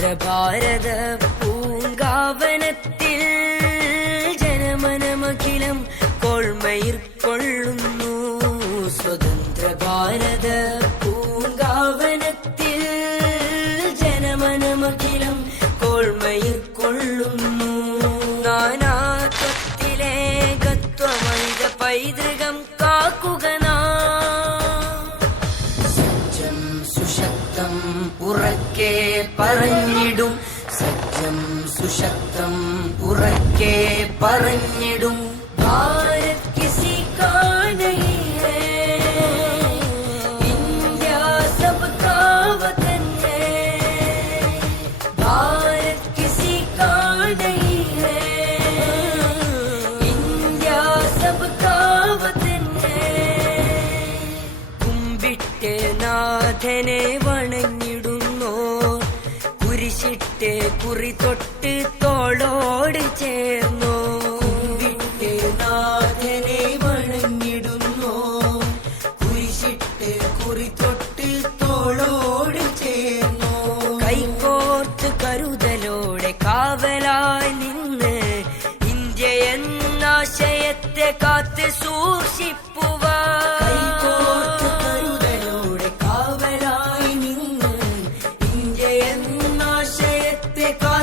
സ്വതന്ത്രഭാരത പൂങ്കാവനത്തിൽ ജനമനമഖിലം കൊൾമയിർ കൊള്ളുന്നു. സ്വതന്ത്ര ഭാരത പൂങ്കാവനത്തിൽ ജനമനമഖിലം കൊൾമയിർ കൊള്ളുന്നു. നാനാത്വത്തിലേകത്വമൈത പൈതൃകം കാക്കുക ഉറക്കെ പറഞ്ഞിടും. സത്യം സുശക്തം ഉറക്കെ പറഞ്ഞിടും. ഭാരത് കിസി വണങ്ങി കുരിശിട്ട് കുറി തൊട്ട് തോളോട് ചേർന്നു. വണങ്ങിടുന്നോ കരുതലോടെ കാവലായി നിന്ന് ഇന്ത്യ എന്ന ആശയത്തെ കാത്ത് സൂക്ഷിപ്പ